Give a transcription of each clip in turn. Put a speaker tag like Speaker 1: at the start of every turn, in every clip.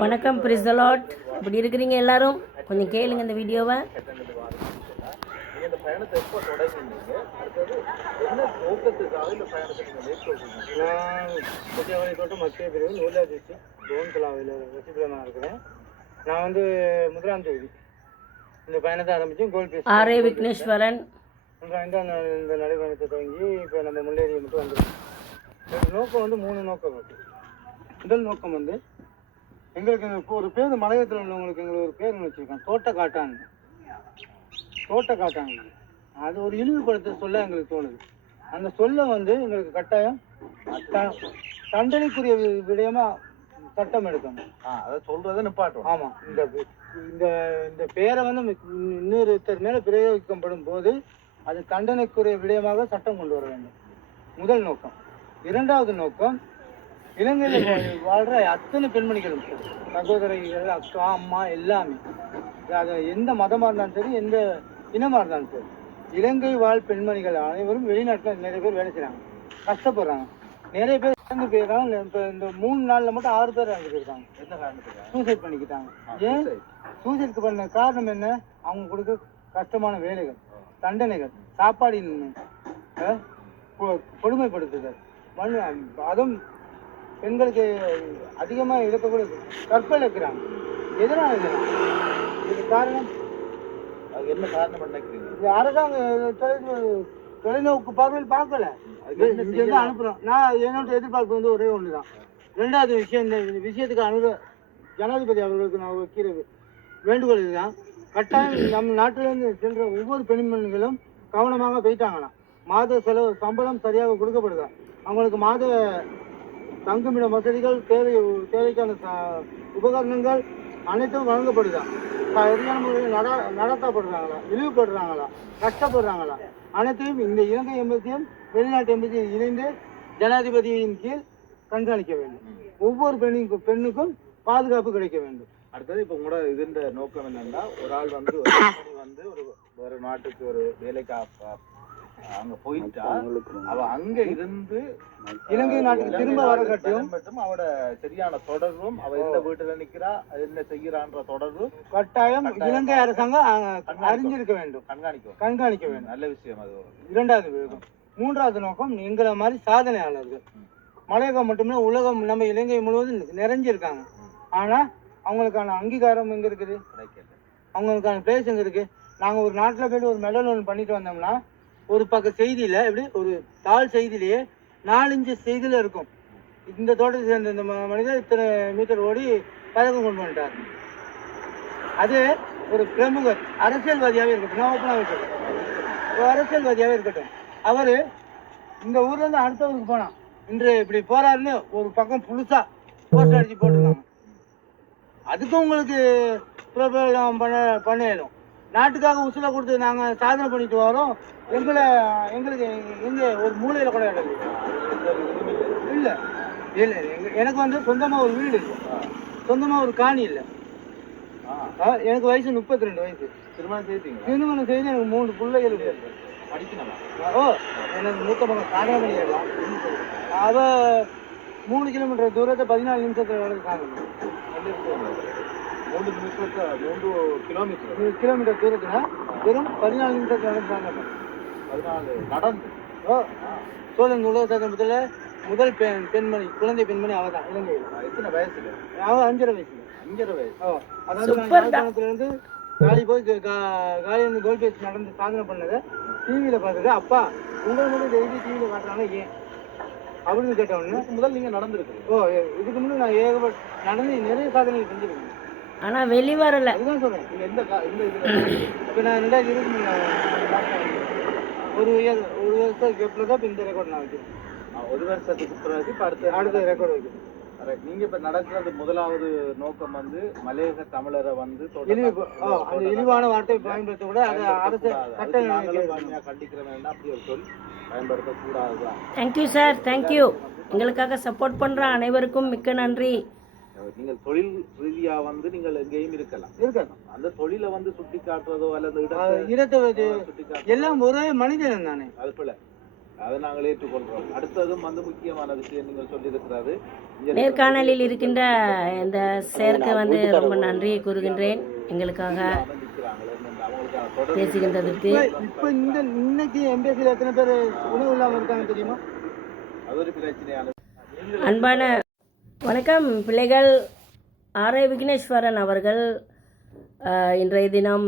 Speaker 1: வணக்கம் பிரிசலாட் இப்படி இருக்கிறீங்க எல்லாரும்? கொஞ்சம் கேளுங்க இந்த வீடியோவை.
Speaker 2: இந்த பயணத்தை இந்த
Speaker 3: நான் தோட்டம் மத்திய பிரிவு இருக்கிறேன் நான் வந்து முதலாம் தேதி இந்த பயணத்தை ஆரம்பித்தேன் கோல் பீஸ்
Speaker 1: ஆரே விக்னேஸ்வரன்.
Speaker 3: இந்த நடைபயணத்தை தொடங்கி இப்போ நம்ம முன்னேறிய மட்டும் வந்துருக்கோம் நோக்கம் வந்து மூணு நோக்கம் இருக்கு முதல் நோக்கம் வந்து எங்களுக்கு இப்போ ஒரு பேர் மலையத்தில் உள்ளவங்களுக்கு எங்களுக்கு ஒரு பேர் வச்சுருக்கோம் தோட்ட காட்டான் தோட்ட காட்டாங்க அது ஒரு இழிவுபடுத்த சொல்ல எங்களுக்கு தோணுது. அந்த சொல்ல வந்து எங்களுக்கு கட்டாயம் தண்டனைக்குரிய விடயமா சட்டம் எடுக்கணும்.
Speaker 2: அதை சொல்றதை நிப்பாட்டும்
Speaker 3: ஆமா. இந்த இந்த இந்த பேரை வந்து இன்னொருத்தர் மேல பிரயோகிக்கப்படும் போது அது தண்டனைக்குரிய விடயமாக சட்டம் கொண்டு வர வேண்டும். முதல் நோக்கம். இரண்டாவது நோக்கம் இலங்கையில் வாழ்ற அத்தனை பெண்மணிகளும் சகோதரிகள் அக்கா அம்மா எல்லாமே. அது எந்த மதமா இருந்தாலும் சரி எந்த இனமா இருந்தாலும் சரி இலங்கை வாழ் பெண்மணிகள் அனைவரும் வெளிநாட்டுல நிறைய பேர் வேலை செய்றாங்க. கஷ்டப்படுறாங்க. நிறைய பேர் இறந்து போயிருக்காங்க. இப்போ இந்த மூணு நாள்ல மட்டும் ஆறு பேர் இறந்து போயிருக்காங்க.
Speaker 2: என்ன காரணத்துக்காக?
Speaker 3: சூசைட் பண்ணிக்கிட்டாங்க. ஏன்? சூசைட்க்கு பண்ண காரணம் என்ன? அவங்க கொடுக்க கஷ்டமான வேலைகள் தண்டனைகள் சாப்பாடு கொடுமைப்படுத்துதல் மண் அதுவும் பெண்களுக்கு அதிகமாக இழக்கக்கூடிய கற்பல் இருக்கிறாங்க எதனால் இதுக்கு காரணம்?
Speaker 2: என்ன காரணம் நினைக்கிறீங்க
Speaker 3: இது அரசாங்கம் தொலை- தொலைநோக்கு பார்வையில் பார்க்கல. இங்கேருந்து அனுப்புகிறோம் நான் என்னோட எதிர்பார்ப்பு வந்து ஒரே ஒன்று தான் ரெண்டாவது விஷயம் இந்த விஷயத்துக்கு அனுர ஜனாதிபதி அவர்களுக்கு நான் வைக்கிறது வேண்டுகோள் இதுதான். கட்டாயம் நம் நாட்டிலிருந்து சென்ற ஒவ்வொரு பெண்மணிகளும் கவனமாக போயிட்டாங்களாம். மாத செலவு சம்பளம் சரியாக கொடுக்கப்படுதா? அவங்களுக்கு மாத தங்குமிட வசதிகள் தேவை தேவைக்கான ச- உபகரணங்கள் அனைத்தும் வழங்கப்படுதா? சரியான முறையில் நட நடத்தப்படுறாங்களா? இழிவுபடுறாங்களா? கஷ்டப்படுறாங்களா? அனைத்தையும் இந்த இலங்கை எம்பசியும் வெளிநாட்டு எம்பசியும் இணைந்து ஜனாதிபதியின் கீழ் கண்காணிக்க வேண்டும். ஒவ்வொரு பெண்ணுக்கும் பெண்ணுக்கும் பாதுகாப்பு கிடைக்க வேண்டும்.
Speaker 2: அடுத்தது இப்போ உங்களோட இதுன்ற நோக்கம் என்னன்னா ஒரு ஆள் வந்து ஒரு வந்து ஒரு வேற நாட்டுக்கு ஒரு வேலைக்கு அங்க போயிட்டா அவ அங்க இருந்து
Speaker 3: இலங்கை நாட்டுக்கு திரும்ப வர கட்டும்
Speaker 2: மட்டும் அவட சரியான தொடர்பும் அவ எந்த வீட்டுல நிக்கிறா என்ன செய்யறான்ற தொடர்பு
Speaker 3: கட்டாயம் இலங்கை அரசாங்கம் அறிஞ்சிருக்க வேண்டும்.
Speaker 2: கண்காணிக்கும்.
Speaker 3: கண்காணிக்க வேண்டும்.
Speaker 2: நல்ல விஷயம் அது.
Speaker 3: இரண்டாவது மூன்றாவது நோக்கம் எங்களை மாதிரி சாதனையாளர்கள். மலையகம் மட்டுமே உலகம் நம்ம இலங்கை முழுவதும் நிறைஞ்சிருக்காங்க. ஆனா அவங்களுக்கான அங்கீகாரம் எங்க இருக்குது? அவங்களுக்கான பிளேஸ் எங்க இருக்கு? நாங்க ஒரு நாட்டுல போயிட்டு ஒரு மெடல் ஒன்று பண்ணிட்டு வந்தோம்னா ஒரு பக்க செய்தியில எப்படி? ஒரு தாள் செய்தியிலேயே நாலஞ்சு செய்தியில இருக்கும். இந்த தோட்டத்தை சேர்ந்த இந்த மனிதர் இத்தனை மீட்டர் ஓடி பதக்கம் கொண்டு வந்துட்டார். அது ஒரு பிரமுகர் அரசியல்வாதியாவே இருக்கட்டும். நான் ஓப்பனாக இருக்கட்டும் ஒரு அரசியல்வாதியாவே இருக்கட்டும். அவரு இந்த ஊர்ல இருந்து அடுத்த ஊருக்கு போனான். இன்று இப்படி போறாருன்னு ஒரு பக்கம் புதுசாக போஸ்டர் அடிச்சு போட்டிருக்காங்க. அதுக்கும் உங்களுக்கு பிரபலம் பண்ண பண்ணிடும் நாட்டுக்காக உசுல கொடுத்து நாங்க சாதனை பண்ணிட்டு வரோம். எங்களை எங்களுக்கு எங்க ஒரு மூலையில கூட இடம் இல்ல. இல்ல. எங்க- எனக்கு வந்து சொந்தமா ஒரு வீடு இருக்கு. சொந்தமா ஒரு காணி இல்ல. எனக்கு வயசு முப்பத்தி ரெண்டு வயசு.
Speaker 2: திருமணம் செய்தீங்க
Speaker 3: திருமணம் செய்து எனக்கு மூணு பிள்ளைகள்.
Speaker 2: படிக்கணுமா?
Speaker 3: ஓ எனக்கு மூத்த மகன் காணாமணி அவ மூணு கிலோமீட்டர் தூரத்தை பதினாலு நிமிஷத்துல
Speaker 2: விஷயம் அது. மூன்று நிமிஷத்துல மூன்று கிலோமீட்டர்.
Speaker 3: கிலோமீட்டர் தூரத்துல வெறும் பதினாலு நிமிஷத்துல நடந்துட்டாங்க
Speaker 2: பதினாலு நடந்து.
Speaker 3: ஓ சோழன் உலகத்தில் முதல் பெண் பெண்மணி குழந்தை பெண்மணி அவ தான் இலங்கையில்
Speaker 2: எத்தனை வயசுல?
Speaker 3: அவ அஞ்சரை வயசுல.
Speaker 2: அஞ்சரை வயசு.
Speaker 3: ஓ அதாவது இருந்து காலி போய் காலி வந்து கோல் பேஸ் நடந்து சாதனை பண்ணதை டிவியில பார்த்தது. அப்பா உங்களை மட்டும் டெய்லி டிவியில காட்டுறாங்க ஏன்? அப்படின்னு கேட்ட உடனே
Speaker 2: இதுக்கு முதல் நீங்க நடந்திருக்கீங்க.
Speaker 3: ஓ இதுக்கு முன்னாடி நான் ஏகப்பட்ட நடந்து நிறைய சாதனைகள் செஞ்சிருக்கேன்.
Speaker 1: ஆனா வெளி வரல
Speaker 3: அதுதான் சொல்றேன்.
Speaker 2: நீங்க எந்த கா- இந்த இதுல?
Speaker 3: இப்போ நான் ரெண்டாயிரத்தி இருபத்தி மூணு ஒரு இயர் ஒரு வருஷம் கேப்பில் தான் இப்ப இந்த ரெக்கார்ட் நான் வைக்கிறேன்.
Speaker 2: ஆ, ஒரு வருஷத்துக்கு பிறகு அடுத்த
Speaker 3: அடுத்த ரெக்கார்ட் வைக்கிறேன்.
Speaker 2: நீங்க இப்ப நடக்கிறது முதலாவது நோக்கம் வந்து மலையக தமிழரை வந்து
Speaker 3: அந்த இழிவான வார்த்தையை பயன்படுத்த கூட அது அரசு
Speaker 2: வன்மையா கண்டிக்கிறோம் வேண்டாம் அப்படி ஒரு சொல். பயன்படுத்த கூடாதுதான்
Speaker 1: thank you sir thank you எங்களுக்காக சப்போர்ட் பண்ற அனைவருக்கும் மிக்க நன்றி.
Speaker 2: நீங்கள் தொழில் ரீதியா வந்து நீங்கள் எங்கேயும் இருக்கலாம்.
Speaker 3: இருக்காது
Speaker 2: அந்த தொழிலை வந்து சுட்டி காட்டுறதோ அல்லது
Speaker 3: இடத்தை எல்லாம் ஒரே மனிதன் தானே.
Speaker 2: அது போல. அதை நாங்கள் ஏற்றுக்கொள்கிறோம் அடுத்ததும் வந்து முக்கியமான விஷயம் நீங்கள் சொல்லியிருக்கிறது
Speaker 1: நேர்காணலில் இருக்கின்ற இந்த சேருக்கு வந்து ரொம்ப நன்றியை கூறுகின்றேன். எங்களுக்காக பேசுகின்றதற்கு.
Speaker 3: இப்போ இந்த இன்னைக்கு எம்பேசியில் எத்தனை பேர் உணவு இல்லாமல் இருக்காங்க தெரியுமா?
Speaker 2: அது ஒரு பிரச்சனையான
Speaker 1: அன்பான வணக்கம். பிள்ளைகள் ஆரை விக்னேஸ்வரன் அவர்கள் இன்றைய தினம்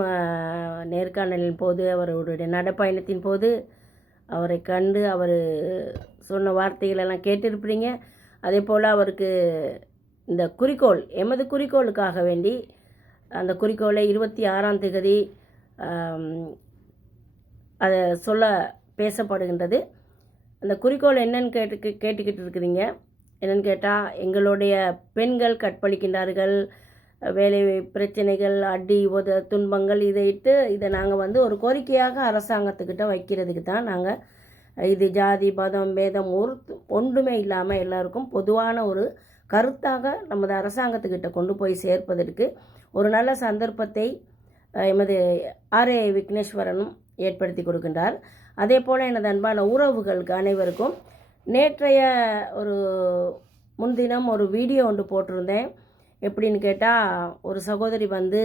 Speaker 1: நேர்காணலின் போது அவருடைய நடைப்பயணத்தின் போது அவரை கண்டு அவர் சொன்ன வார்த்தைகளெல்லாம் கேட்டிருப்பீங்க. அதே போல் அவருக்கு இந்த குறிக்கோள் எமது குறிக்கோளுக்காக வேண்டி அந்த குறிக்கோளை இருபத்தி ஆறாம் தேதி அதை சொல்ல பேசப்படுகின்றது. அந்த குறிக்கோள் என்னன்னு கேட்டு கேட்டுக்கிட்டு இருக்கிறீங்க. என்னன்னு கேட்டால் எங்களுடைய பெண்கள் கற்பழிக்கின்றார்கள். வேலை பிரச்சனைகள் அடி உத துன்பங்கள் இதை இட்டு இதை நாங்கள் வந்து ஒரு கோரிக்கையாக அரசாங்கத்துக்கிட்ட வைக்கிறதுக்கு தான் நாங்கள் இது ஜாதி மதம் வேதம் ஒரு ஒன்றுமே இல்லாமல் எல்லாருக்கும் பொதுவான ஒரு கருத்தாக நமது அரசாங்கத்துக்கிட்ட கொண்டு போய் சேர்ப்பதற்கு ஒரு நல்ல சந்தர்ப்பத்தை எமது ஆர்ஏ விக்னேஸ்வரனும் ஏற்படுத்தி கொடுக்கின்றார். அதே போல் எனது அன்பான உறவுகளுக்கு அனைவருக்கும் நேற்றைய ஒரு முன்தினம் ஒரு வீடியோ ஒன்று போட்டிருந்தேன். எப்படின்னு கேட்டால் ஒரு சகோதரி வந்து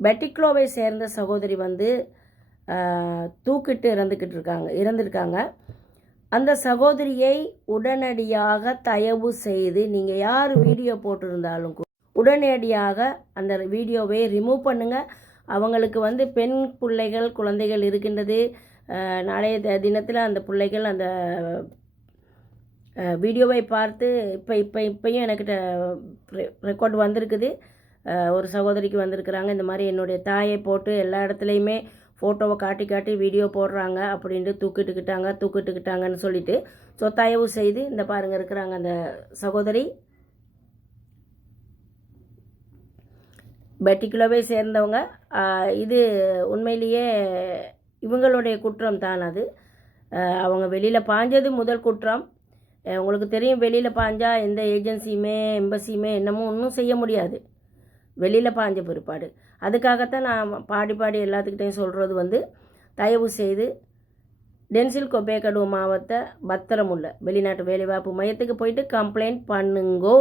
Speaker 1: பெட்டிக்லோவை சேர்ந்த சகோதரி வந்து தூக்கிட்டு இறந்துக்கிட்டு இருக்காங்க இறந்துருக்காங்க. அந்த சகோதரியை உடனடியாக தயவு செய்து நீங்கள் யார் வீடியோ போட்டிருந்தாலும் உடனடியாக அந்த வீடியோவை ரிமூவ் பண்ணுங்கள் அவங்களுக்கு வந்து பெண் பிள்ளைகள் குழந்தைகள் இருக்கின்றது. நாளைய தினத்தில் அந்த பிள்ளைகள் அந்த வீடியோவை பார்த்து இப்போ இப்போ இப்பயும் எனக்கிட்ட ரெக்கார்ட் வந்திருக்குது. ஒரு சகோதரிக்கு வந்திருக்கிறாங்க. இந்த மாதிரி என்னுடைய தாயை போட்டு எல்லா இடத்துலையுமே ஃபோட்டோவை காட்டி காட்டி வீடியோ போடுறாங்க அப்படின்ட்டு தூக்கிட்டுக்கிட்டாங்க தூக்கிட்டுக்கிட்டாங்கன்னு சொல்லிட்டு ஸோ தயவு செய்து இந்த பாருங்க இருக்கிறாங்க அந்த சகோதரி. பெட்டிக்குலவே சேர்ந்தவங்க. இது உண்மையிலேயே இவங்களுடைய குற்றம் தான் அது. அவங்க வெளியில் பாஞ்சது முதல் குற்றம். உங்களுக்கு தெரியும் வெளியில் பாஞ்சா எந்த ஏஜென்சியுமே எம்பசியுமே என்னமோ ஒன்றும் செய்ய முடியாது. வெளியில் பாஞ்ச பிற்பாடு. அதுக்காகத்தான் நான் பாடி பாடி எல்லாத்துக்கிட்டையும் சொல்கிறது வந்து தயவு செய்து டென்சில் கொபேகடு மாவட்ட பத்திரமுள்ள வெளிநாட்டு வேலைவாய்ப்பு மையத்துக்கு போயிட்டு கம்ப்ளைண்ட் பண்ணுங்கோ.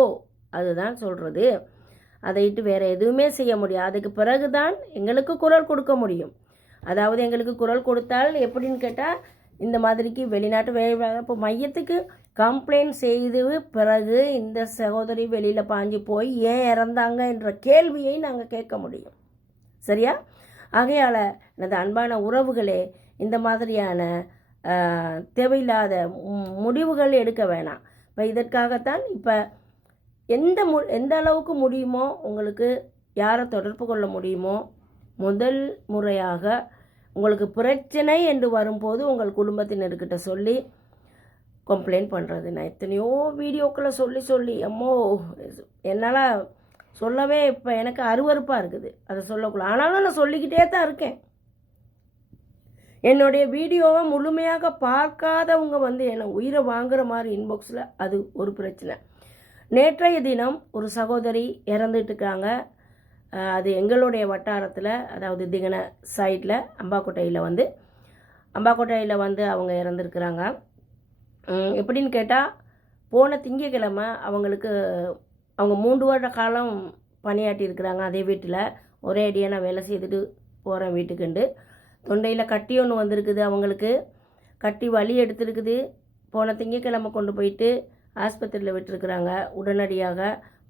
Speaker 1: அதுதான் சொல்கிறது அதை இட்டு வேறு எதுவுமே செய்ய முடியாது. அதுக்கு பிறகு தான் எங்களுக்கு குரல் கொடுக்க முடியும். அதாவது எங்களுக்கு குரல் கொடுத்தால் எப்படின்னு கேட்டால் இந்த மாதிரிக்கு வெளிநாட்டு வேலைவாய்ப்பு மையத்துக்கு கம்ப்ளைண்ட் செய்து பிறகு இந்த சகோதரி வெளியில் பாஞ்சு போய் ஏன் இறந்தாங்க என்ற கேள்வியை நாங்கள் கேட்க முடியும். சரியா? ஆகையால் எனது அன்பான உறவுகளே இந்த மாதிரியான தேவையில்லாத மு- முடிவுகள் எடுக்க வேணாம். இப்போ இதற்காகத்தான் இப்போ எந்த மு எந்த அளவுக்கு முடியுமோ உங்களுக்கு யாரை தொடர்பு கொள்ள முடியுமோ முதல் முறையாக உங்களுக்கு பிரச்சனை என்று வரும்போது உங்கள் குடும்பத்தினர்கிட்ட சொல்லி கம்ப்ளைண்ட் பண்ணுறது நான் எத்தனையோ வீடியோக்களை சொல்லி சொல்லி அம்மோ என்னால் சொல்லவே இப்போ எனக்கு அருவருப்பாக இருக்குது. அதை சொல்லக்கூடாது ஆனாலும் நான் சொல்லிக்கிட்டே தான் இருக்கேன். என்னுடைய வீடியோவை முழுமையாக பார்க்காதவங்க வந்து என்னை உயிரை வாங்குற மாதிரி இன்பாக்ஸில் அது ஒரு பிரச்சனை. நேற்றைய தினம் ஒரு சகோதரி இறந்துட்டுருக்காங்க அது எங்களுடைய வட்டாரத்தில் அதாவது திகன சைடில் அம்பாக்கோட்டையில் வந்து அம்பாக்கோட்டையில் வந்து அவங்க இறந்துருக்குறாங்க. எப்படின்னு கேட்டால் போன திங்கக்கிழமை அவங்களுக்கு அவங்க மூன்று வருட காலம் பணியாட்டி இருக்கிறாங்க அதே வீட்டில். ஒரே அடியாக நான் வேலை செய்துட்டு போகிறேன் வீட்டுக்குண்டு. தொண்டையில் கட்டி ஒன்று வந்திருக்குது அவங்களுக்கு. கட்டி வலி எடுத்திருக்குது. போன திங்கக்கிழமை கொண்டு போயிட்டு ஆஸ்பத்திரியில் விட்டுருக்குறாங்க உடனடியாக.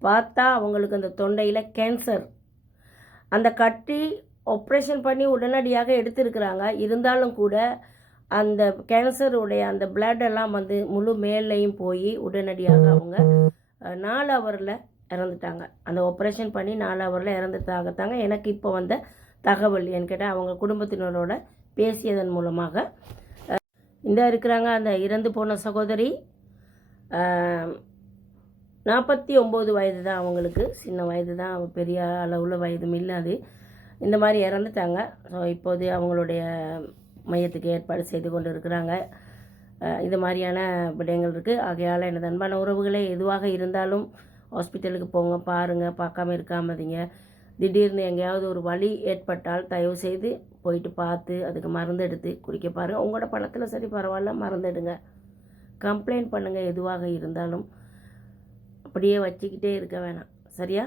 Speaker 1: பார்த்தா அவங்களுக்கு அந்த தொண்டையில் கேன்சர் அந்த கட்டி ஆப்ரேஷன் பண்ணி உடனடியாக எடுத்திருக்கிறாங்க. இருந்தாலும் கூட அந்த கேன்சருடைய அந்த பிளட்டெல்லாம் வந்து முழு மேல்லையும் போய் உடனடியாக அவங்க நாலு ஹவரில் இறந்துட்டாங்க. அந்த ஆப்ரேஷன் பண்ணி நாலு ஹவரில் இறந்துட்டாகத்தாங்க எனக்கு இப்போ வந்த தகவல். ஏன்னு கேட்டால் அவங்க குடும்பத்தினரோட பேசியதன் மூலமாக இந்த இருக்கிறாங்க அந்த இறந்து போன சகோதரி நாற்பத்தி ஒம்பது வயது தான் அவங்களுக்கு. சின்ன வயது தான் அவங்க பெரிய அளவில் வயதும் இல்லாது இந்த மாதிரி இறந்துட்டாங்க. ஸோ இப்போது அவங்களுடைய மையத்துக்கு ஏற்பாடு செய்து கொண்டு இருக்கிறாங்க இது மாதிரியான விடயங்கள் இருக்குது ஆகையால் எனது அன்பான உறவுகளே எதுவாக இருந்தாலும் ஹாஸ்பிட்டலுக்கு போங்க பாருங்கள் பார்க்காம இருக்காமதிங்க. திடீர்னு எங்கேயாவது ஒரு வழி ஏற்பட்டால் தயவு செய்து போயிட்டு பார்த்து அதுக்கு மருந்து எடுத்து குடிக்க பாருங்கள் உங்களோட பணத்தில் சரி பரவாயில்ல மருந்து எடுங்க. கம்ப்ளைண்ட் பண்ணுங்கள் எதுவாக இருந்தாலும். அப்படியே வச்சுக்கிட்டே இருக்க வேணாம். சரியா?